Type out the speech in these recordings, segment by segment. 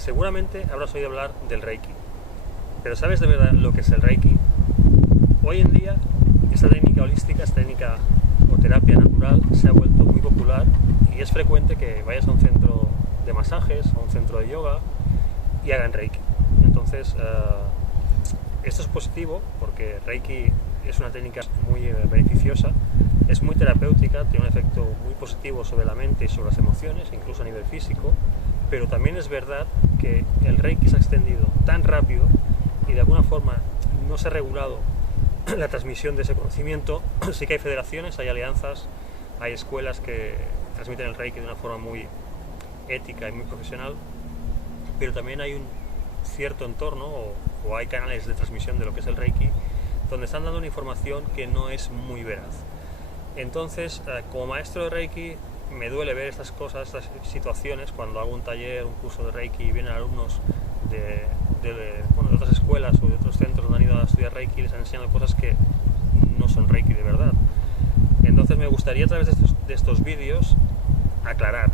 Seguramente habrás oído hablar del Reiki, pero ¿sabes de verdad lo que es el Reiki? Hoy en día esta técnica holística, esta técnica o terapia natural se ha vuelto muy popular y es frecuente que vayas a un centro de masajes, a un centro de yoga y hagan Reiki. Entonces, esto es positivo porque Reiki es una técnica muy beneficiosa, es muy terapéutica, tiene un efecto muy positivo sobre la mente y sobre las emociones, incluso a nivel físico, pero también es verdad que el Reiki se ha extendido tan rápido y de alguna forma no se ha regulado la transmisión de ese conocimiento. Sí que hay federaciones, hay alianzas, hay escuelas que transmiten el Reiki de una forma muy ética y muy profesional, pero también hay un cierto entorno o hay canales de transmisión de lo que es el Reiki donde están dando una información que no es muy veraz. Entonces, como maestro de Reiki, me duele ver estas cosas, estas situaciones, cuando hago un taller, un curso de Reiki y vienen alumnos de otras escuelas o de otros centros donde han ido a estudiar Reiki y les han enseñado cosas que no son Reiki de verdad. Entonces me gustaría a través de estos vídeos aclarar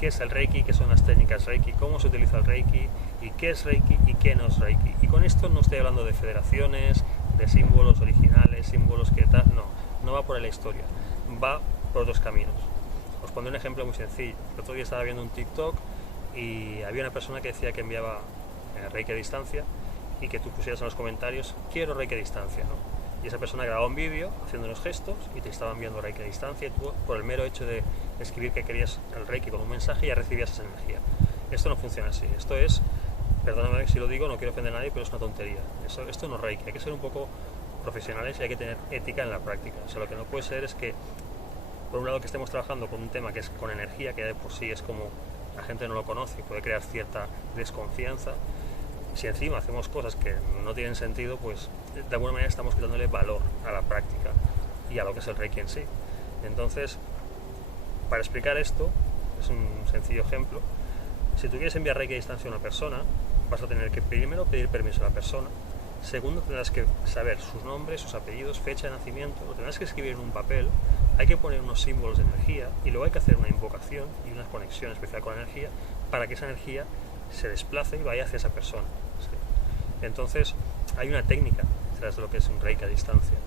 qué es el Reiki, qué son las técnicas Reiki, cómo se utiliza el Reiki y qué es Reiki y qué no es Reiki. Y con esto no estoy hablando de federaciones, de símbolos originales, símbolos que tal, no va por ahí la historia, va por otros caminos. Os pondré un ejemplo muy sencillo. El otro día estaba viendo un TikTok y había una persona que decía que enviaba Reiki a distancia y que tú pusieras en los comentarios quiero Reiki a distancia, ¿no? Y esa persona grababa un vídeo haciendo unos gestos y te estaba enviando Reiki a distancia y tú, por el mero hecho de escribir que querías el Reiki con un mensaje, ya recibías esa energía. Esto no funciona así. Esto es, perdóname si lo digo, no quiero ofender a nadie, pero es una tontería. Esto no es Reiki. Hay que ser un poco profesionales y hay que tener ética en la práctica. O sea, lo que no puede ser es que, por un lado, que estemos trabajando con un tema que es con energía, que de por sí es como la gente no lo conoce y puede crear cierta desconfianza. Si encima hacemos cosas que no tienen sentido, pues de alguna manera estamos quitándole valor a la práctica y a lo que es el Reiki en sí. Entonces, para explicar esto, es un sencillo ejemplo. Si tú quieres enviar Reiki a distancia a una persona, vas a tener que primero pedir permiso a la persona. Segundo, tendrás que saber sus nombres, sus apellidos, fecha de nacimiento, lo tendrás que escribir en un papel, hay que poner unos símbolos de energía y luego hay que hacer una invocación y una conexión especial con la energía para que esa energía se desplace y vaya hacia esa persona. ¿Sí? Entonces, hay una técnica detrás de lo que es un Reiki a distancia.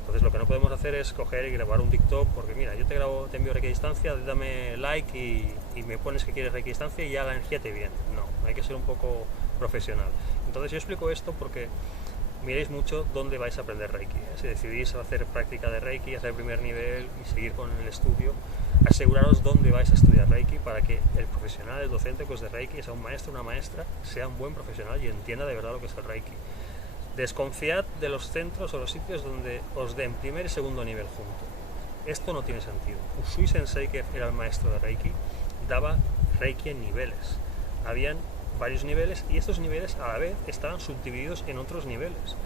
Entonces, lo que no podemos hacer es coger y grabar un TikTok porque, mira, yo te envío Reiki a distancia, dame like y me pones que quieres Reiki a distancia y ya la energía te viene. No, hay que ser un poco profesional. Entonces, yo explico esto porque miréis mucho dónde vais a aprender Reiki. Si decidís hacer práctica de Reiki, hacer el primer nivel y seguir con el estudio, aseguraros dónde vais a estudiar Reiki para que el profesional, el docente que os dé Reiki, sea un maestro o una maestra, sea un buen profesional y entienda de verdad lo que es el Reiki. Desconfiad de los centros o los sitios donde os den primer y segundo nivel junto. Esto no tiene sentido. Usui Sensei, que era el maestro de Reiki, daba Reiki en niveles. Habían varios niveles y estos niveles a la vez estaban subdivididos en otros niveles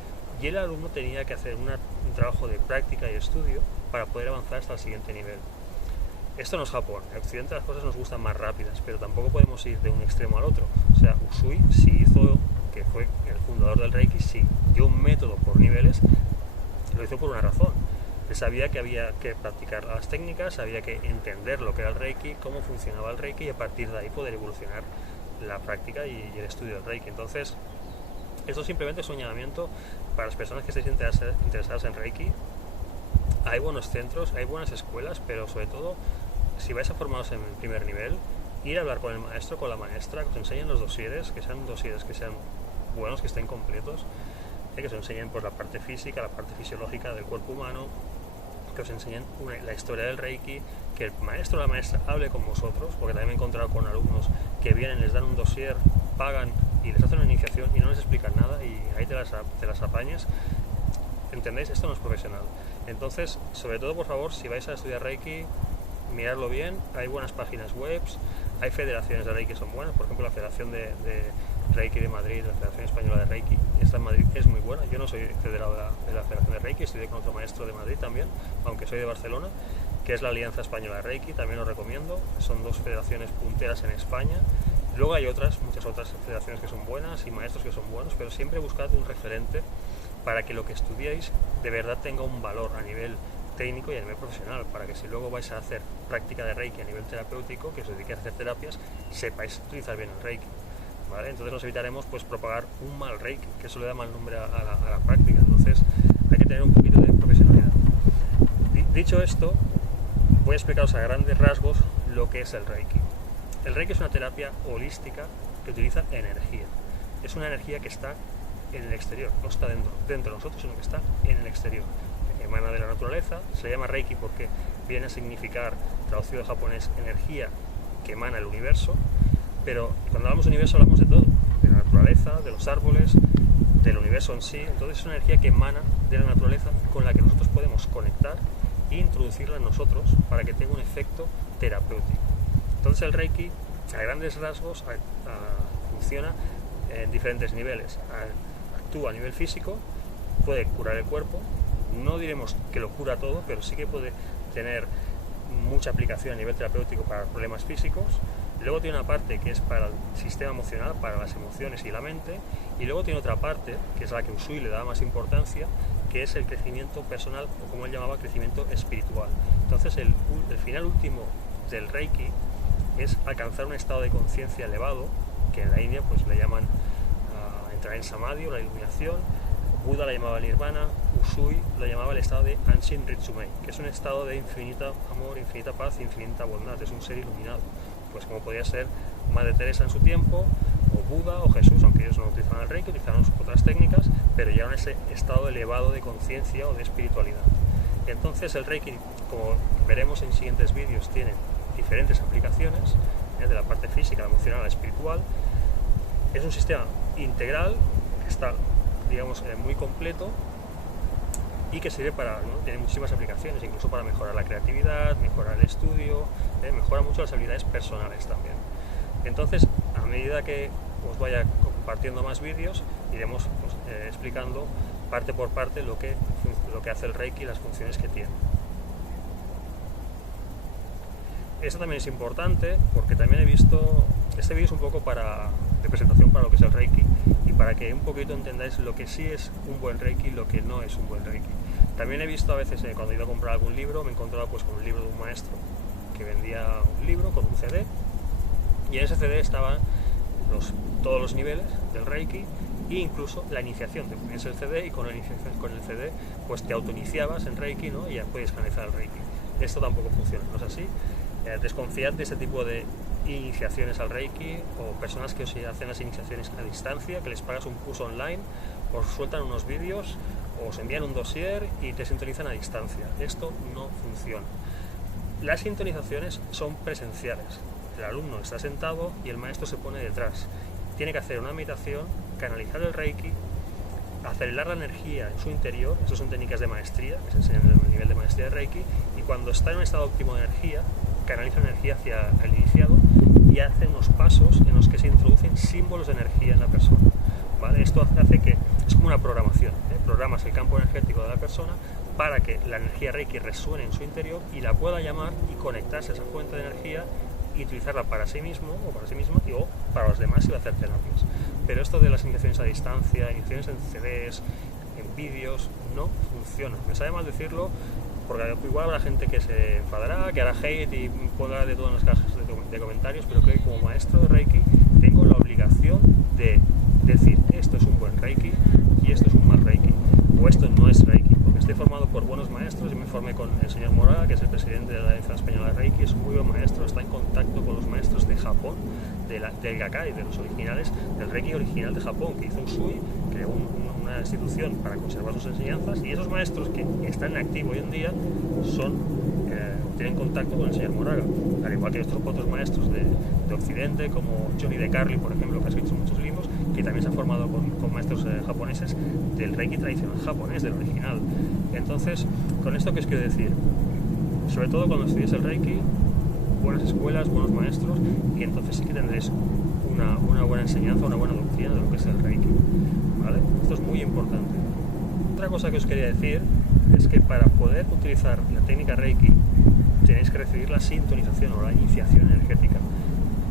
y el alumno tenía que hacer un trabajo de práctica y estudio para poder avanzar hasta el siguiente nivel. Esto no es Japón, en Occidente las cosas nos gustan más rápidas, pero tampoco podemos ir de un extremo al otro. O sea, Usui sí hizo, que fue el fundador del Reiki, sí dio un método por niveles, lo hizo por una razón. Él sabía que había que practicar las técnicas, había que entender lo que era el Reiki, cómo funcionaba el Reiki y a partir de ahí poder evolucionar la práctica y el estudio del Reiki. Entonces, esto simplemente es un llamamiento para las personas que estéis interesadas en Reiki. Hay buenos centros, hay buenas escuelas, pero sobre todo, si vais a formaros en el primer nivel, ir a hablar con el maestro, con la maestra, que os enseñen los dosieres que sean buenos, que estén completos, que os enseñen pues, la parte física, la parte fisiológica del cuerpo humano, que os enseñen la historia del Reiki, que el maestro o la maestra hable con vosotros, porque también me he encontrado con alumnos que vienen, les dan un dossier, pagan y les hacen una iniciación y no les explican nada y ahí te las apañas. ¿Entendéis? Esto no es profesional. Entonces, sobre todo, por favor, si vais a estudiar Reiki, miradlo bien. Hay buenas páginas web, hay federaciones de Reiki que son buenas, por ejemplo, la Federación de Reiki de Madrid, la Federación Española de Reiki, esta en Madrid es muy buena. Yo no soy federado de la Federación de Reiki, estudié con otro maestro de Madrid también, aunque soy de Barcelona, que es la Alianza Española de Reiki, también lo recomiendo. Son dos federaciones punteras en España. Luego hay muchas otras federaciones que son buenas y maestros que son buenos, pero siempre buscad un referente para que lo que estudiéis de verdad tenga un valor a nivel técnico y a nivel profesional, para que si luego vais a hacer práctica de Reiki a nivel terapéutico, que os dediquéis a hacer terapias, sepáis utilizar bien el Reiki. ¿vale? Entonces nos evitaremos pues propagar un mal Reiki, que eso le da mal nombre a la práctica. Entonces hay que tener un poquito de profesionalidad. Dicho esto, voy a explicaros a grandes rasgos lo que es el Reiki. El Reiki es una terapia holística que utiliza energía. Es una energía que está en el exterior, no está dentro de nosotros, sino que está en el exterior. Emana de la naturaleza, se llama Reiki porque viene a significar, traducido al japonés, energía que emana el universo, pero cuando hablamos de universo hablamos de todo, de la naturaleza, de los árboles, del universo en sí. Entonces es una energía que emana de la naturaleza con la que nosotros podemos conectar e introducirla en nosotros para que tenga un efecto terapéutico. Entonces el Reiki, a grandes rasgos, funciona en diferentes niveles. Actúa a nivel físico, puede curar el cuerpo, no diremos que lo cura todo, pero sí que puede tener mucha aplicación a nivel terapéutico para problemas físicos. Luego tiene una parte que es para el sistema emocional, para las emociones y la mente, y luego tiene otra parte, que es a la que Usui le da más importancia, que es el crecimiento personal, o como él llamaba, crecimiento espiritual. Entonces el final último del Reiki es alcanzar un estado de conciencia elevado, que en la India pues le llaman entrar en Samadhi, o la iluminación. Buda la llamaba Nirvana, Usui lo llamaba el estado de Anshin Ritsumei, que es un estado de infinita amor, infinita paz, infinita bondad, es un ser iluminado, pues como podía ser Madre Teresa en su tiempo, o Buda o Jesús, aunque ellos no utilizaban el Reiki, utilizaban otras técnicas, pero llegaron a ese estado elevado de conciencia o de espiritualidad. Entonces el Reiki, como veremos en siguientes vídeos, tiene diferentes aplicaciones, de la parte física, la emocional, la espiritual. Es un sistema integral que está, digamos, muy completo y que sirve para, tiene muchísimas aplicaciones, incluso para mejorar la creatividad, mejorar el estudio, mejora mucho las habilidades personales también. Entonces, a medida que os vaya compartiendo más vídeos, iremos explicando parte por parte lo que hace el Reiki y las funciones que tiene. Esto también es importante porque también he visto, este vídeo es un poco de presentación para lo que es el Reiki y para que un poquito entendáis lo que sí es un buen Reiki y lo que no es un buen Reiki. También he visto a veces cuando he ido a comprar algún libro, me he encontrado pues con un libro de un maestro que vendía un libro con un CD, y en ese CD estaban todos los niveles del Reiki e incluso la iniciación. Te ponías el CD y con el CD pues te autoiniciabas en Reiki, ¿no? Y ya puedes canalizar el Reiki. Esto tampoco funciona, ¿no es así? Desconfiad de este tipo de iniciaciones al Reiki, o personas que os hacen las iniciaciones a distancia, que les pagas un curso online, os sueltan unos vídeos, os envían un dossier y te sintonizan a distancia. Esto no funciona. Las sintonizaciones son presenciales. El alumno está sentado y el maestro se pone detrás. Tiene que hacer una meditación, canalizar el Reiki, acelerar la energía en su interior. Estas son técnicas de maestría que se enseñan en el nivel de maestría de Reiki, y cuando está en un estado óptimo de energía, canaliza energía hacia el iniciado y hace unos pasos en los que se introducen símbolos de energía en la persona, ¿vale? Esto hace que es como una programación, programas el campo energético de la persona para que la energía Reiki resuene en su interior y la pueda llamar y conectarse a esa fuente de energía y utilizarla para sí mismo o para sí misma o para los demás si va a hacer terapias. Pero esto de las iniciaciones a distancia, iniciaciones en CDs, en vídeos, no funciona. Me sabe mal decirlo, porque igual habrá gente que se enfadará, que hará hate y pondrá de todo en las cajas de comentarios, pero creo que como maestro de Reiki tengo la obligación de decir esto es un buen Reiki y esto es un mal Reiki, o esto no es Reiki, porque estoy formado por buenos maestros y me formé con el señor Moraga, que es el presidente de la Alianza Española de Reiki. Es un muy buen maestro, está en contacto con los maestros de Japón, del Gakkai, de los originales, del Reiki original de Japón, que hizo Usui, creó una institución para conservar sus enseñanzas, y esos maestros que están en activo hoy en día tienen contacto con el señor Moraga, al igual que otros maestros de Occidente, como Johnny De Carli, por ejemplo, que ha escrito muchos libros, que también se ha formado con maestros japoneses del Reiki tradicional japonés, del original. Entonces, con esto, ¿qué os quiero decir? Sobre todo cuando estudies el Reiki, buenas escuelas, buenos maestros, y entonces sí que tendréis una buena enseñanza, una buena doctrina de lo que es el Reiki, ¿vale? Esto es muy importante. Otra cosa que os quería decir es que para poder utilizar la técnica Reiki tenéis que recibir la sintonización o la iniciación energética.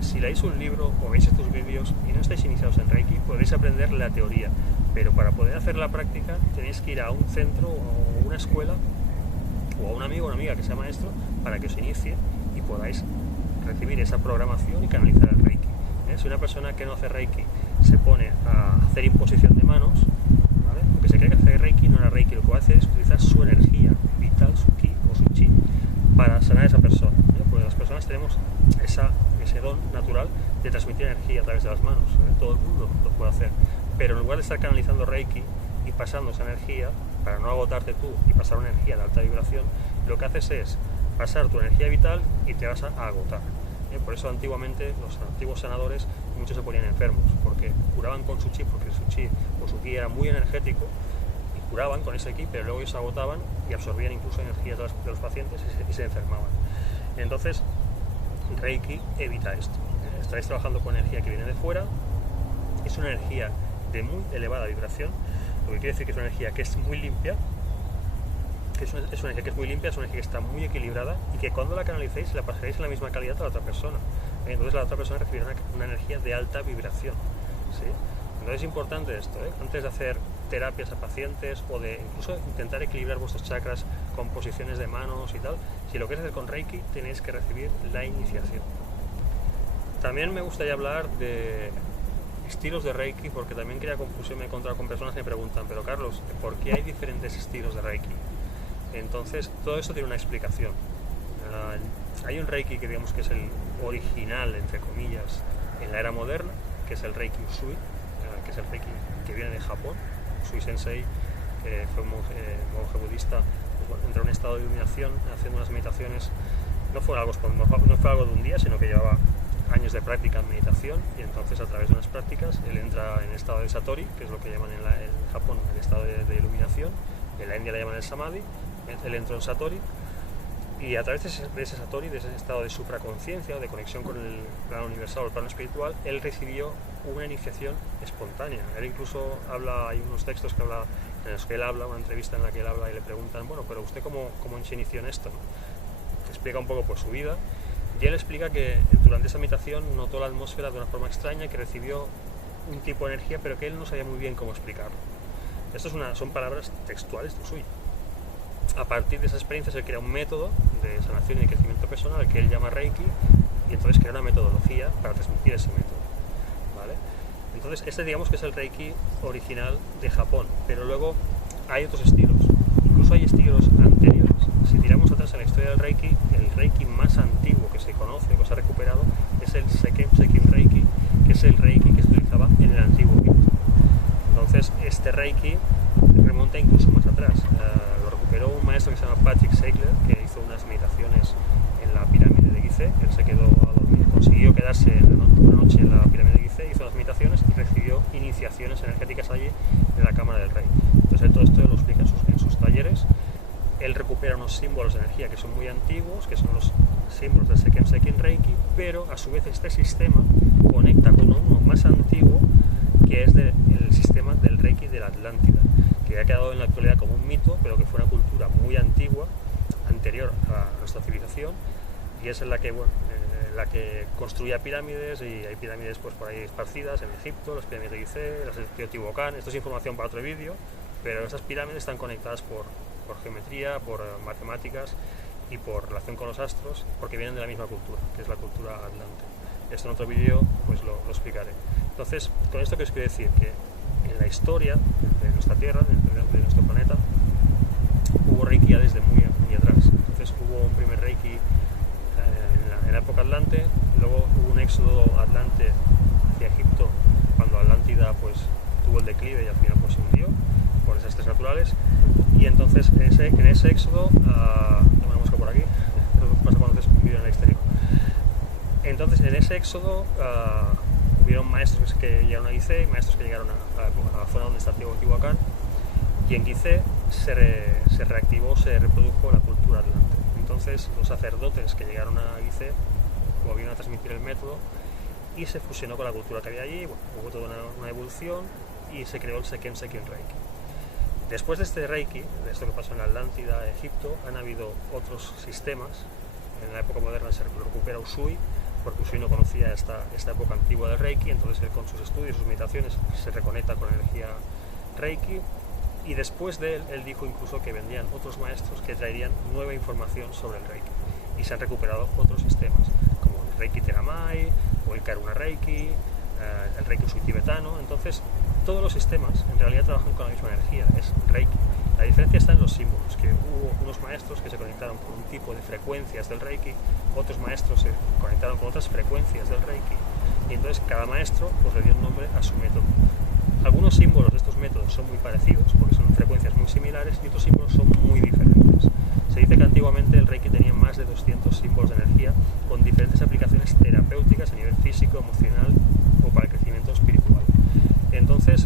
Si leéis un libro o veis estos vídeos y no estáis iniciados en Reiki, podéis aprender la teoría, pero para poder hacer la práctica tenéis que ir a un centro o una escuela o a un amigo o una amiga que sea maestro para que os inicie y podáis recibir esa programación y canalizar el Reiki. Si una persona que no hace Reiki se pone a hacer imposición de manos, ¿vale? Porque se cree que hacer Reiki no era Reiki, lo que hace es utilizar su energía vital, su ki o su chi, para sanar a esa persona, porque las personas tenemos ese don natural de transmitir energía a través de las manos, todo el mundo lo puede hacer, pero en lugar de estar canalizando Reiki y pasando esa energía, para no agotarte tú y pasar una energía de alta vibración, lo que haces es pasar tu energía vital y te vas a agotar. Por eso antiguamente los antiguos sanadores muchos se ponían enfermos, porque curaban con su chi, porque su chi o su ki era muy energético, y curaban con ese ki, pero luego ellos se agotaban y absorbían incluso energías de los pacientes y se enfermaban. Entonces Reiki evita esto. Estáis trabajando con energía que viene de fuera, es una energía de muy elevada vibración, lo que quiere decir que es una energía que es muy limpia, es una energía que es muy limpia, es una energía que está muy equilibrada y que cuando la canalicéis la pasaréis en la misma calidad a la otra persona. Entonces la otra persona recibirá una energía de alta vibración, ¿sí? Entonces es importante esto, antes de hacer terapias a pacientes o de incluso intentar equilibrar vuestros chakras con posiciones de manos y tal, si lo queréis hacer con Reiki tenéis que recibir la iniciación. También me gustaría hablar de estilos de Reiki, porque también crea confusión. Me he encontrado con personas que me preguntan, pero Carlos, ¿por qué hay diferentes estilos de Reiki? Entonces todo esto tiene una explicación. Hay un Reiki que digamos que es el original, entre comillas, en la era moderna, que es el Reiki Usui, que es el Reiki que viene de Japón. Usui Sensei, que fue un monje budista, entró en un estado de iluminación haciendo unas meditaciones. No fue algo de un día, sino que llevaba años de práctica en meditación, y entonces a través de unas prácticas él entra en estado de Satori, que es lo que llaman en Japón el estado de iluminación, en la India le llaman el Samadhi. Él entró en Satori y a través de ese Satori, de ese estado de supraconciencia, de conexión con el plano universal o el plano espiritual, él recibió una iniciación espontánea. Él incluso hay unos textos en los que él habla, una entrevista en la que él habla y le preguntan, bueno, pero ¿usted cómo se inició en esto? Explica un poco su vida, y él explica que durante esa meditación notó la atmósfera de una forma extraña, que recibió un tipo de energía, pero que él no sabía muy bien cómo explicarlo. Estas son palabras textuales de Usui. A partir de esas experiencias él crea un método de sanación y de crecimiento personal que él llama Reiki, y entonces crea una metodología para transmitir ese método, ¿vale? Entonces este digamos que es el Reiki original de Japón, pero luego hay otros estilos, incluso hay estilos anteriores. Si tiramos atrás en la historia del Reiki, el Reiki más antiguo que se conoce, que se ha recuperado, es el Seiken Reiki, que es el Reiki que se utilizaba en el antiguo Egipto. Entonces este Reiki remonta incluso más atrás. Lo recuperó un maestro que se llama Patrick Seigler, que hizo unas meditaciones en la pirámide de Gizeh. Él se quedó a dormir, consiguió quedarse una noche en la pirámide de Gizeh, hizo las meditaciones y recibió iniciaciones energéticas allí en la cámara del rey. Entonces él todo esto lo explica en sus talleres. Él recupera unos símbolos de energía que son muy antiguos, que son los símbolos del Seiken Reiki, pero a su vez este sistema conecta con uno más antiguo, que es el sistema del Reiki de la Atlántida, que ha quedado en la actualidad como un mito, pero que fue una cultura muy antigua, anterior a nuestra civilización, y es en la que, la que construía pirámides, y hay pirámides pues por ahí esparcidas en Egipto, las pirámides de Gizeh, las de Teotihuacán. Esto es información para otro vídeo, pero esas pirámides están conectadas por geometría, por matemáticas y por relación con los astros, porque vienen de la misma cultura, que es la cultura atlante. Esto en otro vídeo pues lo explicaré. Entonces, con esto que os quiero decir, que en la historia de nuestra Tierra, de nuestro planeta, hubo Reiki ya desde muy atrás. Entonces hubo un primer Reiki en la época atlante, luego hubo un éxodo atlante hacia Egipto, cuando Atlántida pues tuvo el declive y al final pues se hundió por desastres naturales. Y entonces en ese éxodo, tengo una mosca por aquí, eso pasa cuando haces un vídeo en el exterior. Entonces en ese éxodo hubieron maestros que llegaron a Gizeh, maestros que llegaron a la zona donde está Teotihuacán, y en Gizeh se reactivó, se reprodujo la cultura atlante. Entonces los sacerdotes que llegaron a Gizeh volvieron a transmitir el método y se fusionó con la cultura que había allí. Bueno, hubo toda una evolución y se creó el Seiken Reiki. Después de este Reiki, de esto que pasó en la Atlántida, Egipto, han habido otros sistemas. En la época moderna se recupera Usui, porque Usui no conocía esta época antigua del Reiki, entonces él con sus estudios, sus meditaciones, se reconecta con la energía Reiki, y después de él dijo incluso que vendrían otros maestros que traerían nueva información sobre el Reiki, y se han recuperado otros sistemas, como Reiki Theramai o el Karuna Reiki, el Reiki Usui tibetano. Entonces todos los sistemas en realidad trabajan con la misma energía, es Reiki. La diferencia está en los símbolos, que hubo unos maestros que se conectaron con un tipo de frecuencias del Reiki, otros maestros se conectaron con otras frecuencias del Reiki, y entonces cada maestro pues le dio un nombre a su método. Algunos símbolos de estos métodos son muy parecidos porque son frecuencias muy similares, y otros símbolos son muy diferentes. Se dice que antiguamente el Reiki tenía más de 200 símbolos de energía con diferentes aplicaciones terapéuticas a nivel físico, emocional o para el crecimiento espiritual. Entonces,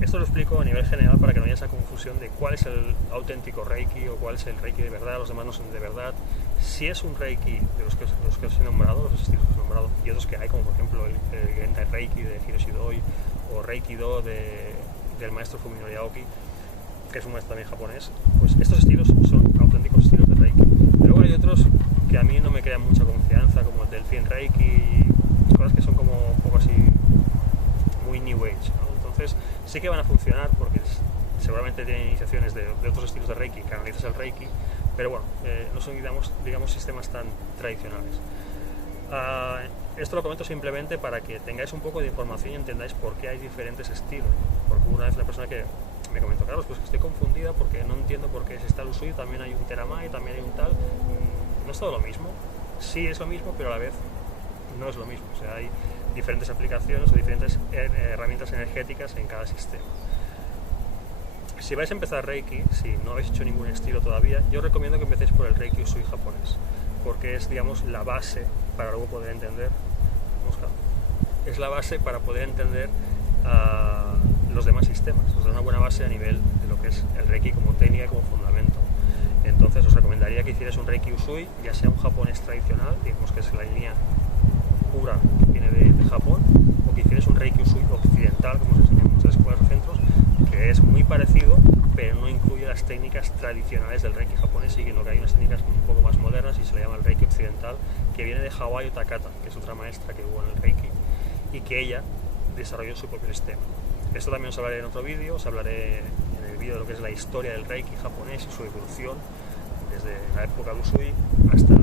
esto lo explico a nivel general para que no haya esa confusión de cuál es el auténtico Reiki o cuál es el Reiki de verdad, los demás no son de verdad. Si es un Reiki de los que os he nombrado, los estilos que os he nombrado, y otros que hay, como por ejemplo el Genta Reiki de Hiroshi Doi o Reiki Do del maestro Fuminori Aoki, que es un maestro también japonés, pues estos estilos son auténticos estilos de Reiki. Luego hay otros que a mí no me crean mucha confianza, como el Delfín Reiki, cosas que son como un poco así muy New Age, ¿no? Entonces sí que van a funcionar porque seguramente tienen iniciaciones de otros estilos de Reiki que analizas el Reiki, pero bueno, no son digamos sistemas tan tradicionales. Esto lo comento simplemente para que tengáis un poco de información y entendáis por qué hay diferentes estilos, porque una vez una persona que me comentó, Carlos, pues estoy confundida porque no entiendo por qué si está el Usui también hay un Theramai, también hay un tal, no es todo lo mismo, sí es lo mismo, pero a la vez no es lo mismo, o sea, hay diferentes aplicaciones o diferentes herramientas energéticas en cada sistema. Si vais a empezar Reiki, si no habéis hecho ningún estilo todavía, yo os recomiendo que empecéis por el Reiki Usui japonés, porque es, digamos, la base para luego poder entender, es la base para poder entender los demás sistemas. Os da una buena base a nivel de lo que es el Reiki como técnica y como fundamento. Entonces os recomendaría que hicierais un Reiki Usui, ya sea un japonés tradicional, digamos que es la línea pura que viene de Japón, o que hicierais un Reiki Usui occidental, como se enseña en muchas escuelas o centros, que es muy parecido, pero no incluye las técnicas tradicionales del Reiki japonés, sino que hay unas técnicas un poco más modernas y se le llama el Reiki occidental, que viene de Hawayo Takata, que es otra maestra que hubo en el Reiki, y que ella desarrolló su propio sistema. Esto también os hablaré en otro vídeo, os hablaré en el vídeo de lo que es la historia del Reiki japonés y su evolución, desde la época de Usui hasta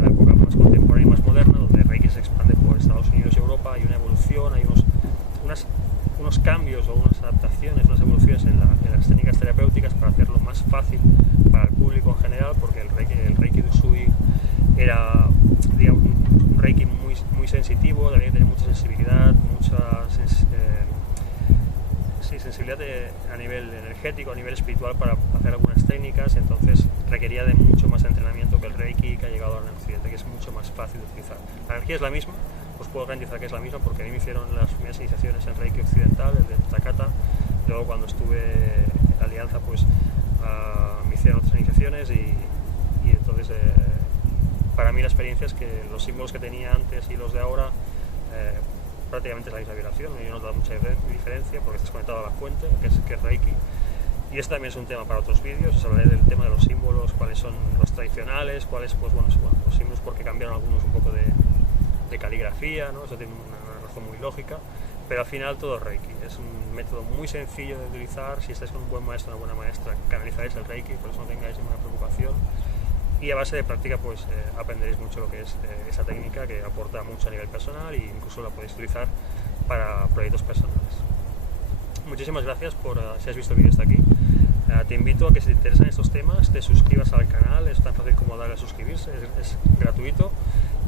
la época más contemporánea y más moderna, donde el Reiki se expande por Estados Unidos y Europa. Hay una evolución, hay unos cambios o unas adaptaciones, unas evoluciones en las técnicas terapéuticas para hacerlo más fácil para el público en general, porque el Reiki de Usui era, digamos, un Reiki muy sensitivo, había que tener mucha sensibilidad, sensibilidad a nivel energético, a nivel espiritual para hacer algunas técnicas. Entonces requería de mucho más entrenamiento que el Reiki que ha llegado ahora en Occidente, que es mucho más fácil de utilizar. La energía es la misma, os puedo garantizar que es la misma, porque a mí me hicieron las primeras iniciaciones en Reiki occidental, el de Takata. Luego cuando estuve en Alianza, pues me hicieron otras iniciaciones y entonces para mí la experiencia es que los símbolos que tenía antes y los de ahora prácticamente es la misma vibración. Yo no da mucha diferencia porque estás conectado a la fuente, que es Reiki. Y este también es un tema para otros vídeos. Os hablaré del tema de los símbolos, cuáles son los tradicionales, cuáles, pues bueno, los símbolos porque cambiaron algunos un poco de caligrafía, ¿no? Eso tiene una razón muy lógica, pero al final todo es Reiki. Es un método muy sencillo de utilizar. Si estáis con un buen maestro, una buena maestra, canalizaréis el Reiki, por eso no tengáis ninguna preocupación. Y a base de práctica pues aprenderéis mucho lo que es esa técnica, que aporta mucho a nivel personal e incluso la podéis utilizar para proyectos personales. Muchísimas gracias por si has visto el vídeo hasta aquí. Te invito a que si te interesan estos temas te suscribas al canal, es tan fácil como darle a suscribirse, es gratuito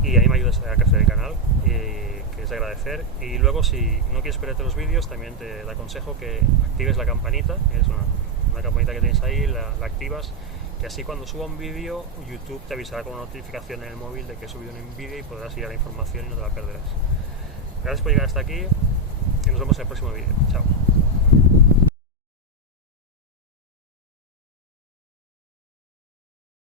y a mí me ayudas a crecer el canal, que es de agradecer. Y luego, si no quieres perderte los vídeos, también te aconsejo que actives la campanita, que es una campanita que tienes ahí, la activas, que así cuando suba un vídeo YouTube te avisará con una notificación en el móvil de que he subido un vídeo y podrás ir a la información y no te la perderás. Gracias por llegar hasta aquí y nos vemos en el próximo vídeo. Chao.